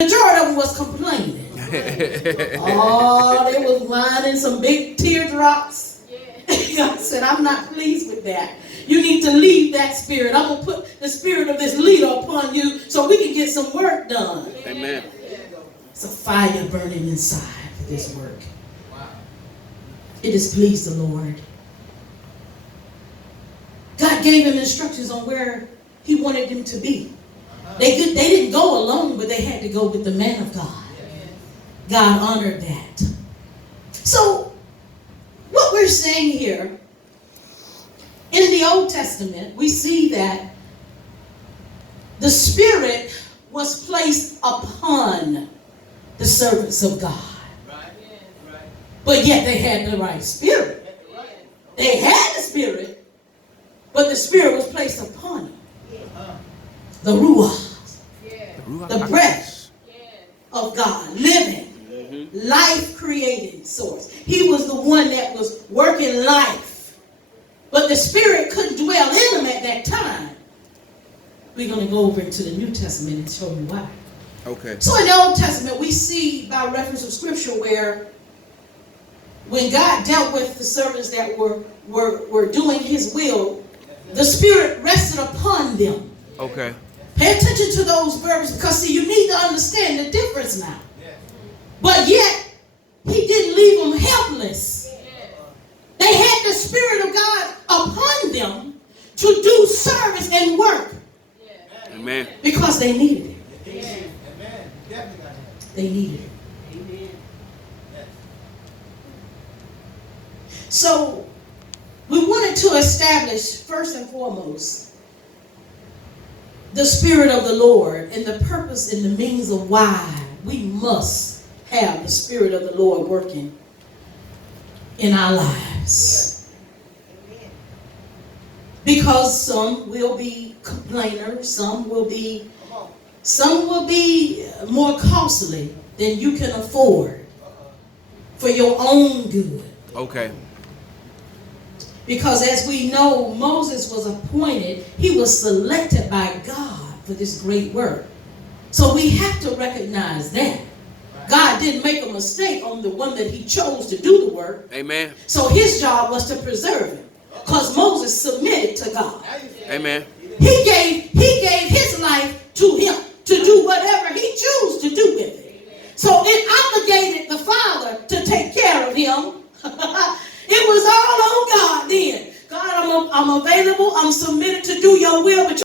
majority of them was complaining. Oh, they was whining some big teardrops. God said, I'm not pleased with that. You need to leave that spirit. I'm going to put the spirit of this leader upon you so we can get some work done. Amen. It's a fire burning inside for this work. It displeased the Lord. God gave him instructions on where he wanted them to be. They didn't go alone, but they had to go with the man of God. God honored that. So, what we're saying here, in the Old Testament, we see that the Spirit was placed upon the servants of God. But yet they had the right spirit. They had the Spirit, but the Spirit was placed upon them. The Ruach, the breath of God, living, life-creating source. He was the one that was working life. But the Spirit couldn't dwell in them at that time. We're going to go over into the New Testament and show you why. Okay. So in the Old Testament, we see by reference of Scripture where when God dealt with the servants that were doing his will, the Spirit rested upon them. Okay. Pay attention to those verbs because, see, you need to understand the difference now. But yet, he didn't leave them helpless. They had the Spirit of God upon them to do service and work. Amen. Because they needed it. They needed it. So, we wanted to establish, first and foremost, the Spirit of the Lord and the purpose and the means of why we must have the Spirit of the Lord working in our lives. Because some will be complainers, some will be more costly than you can afford for your own good. Okay. Because as we know, Moses was appointed, he was selected by God for this great work. So we have to recognize that. God didn't make a mistake on the one that he chose to do the work. Amen. So his job was to preserve him. Because Moses submitted to God. Amen. He gave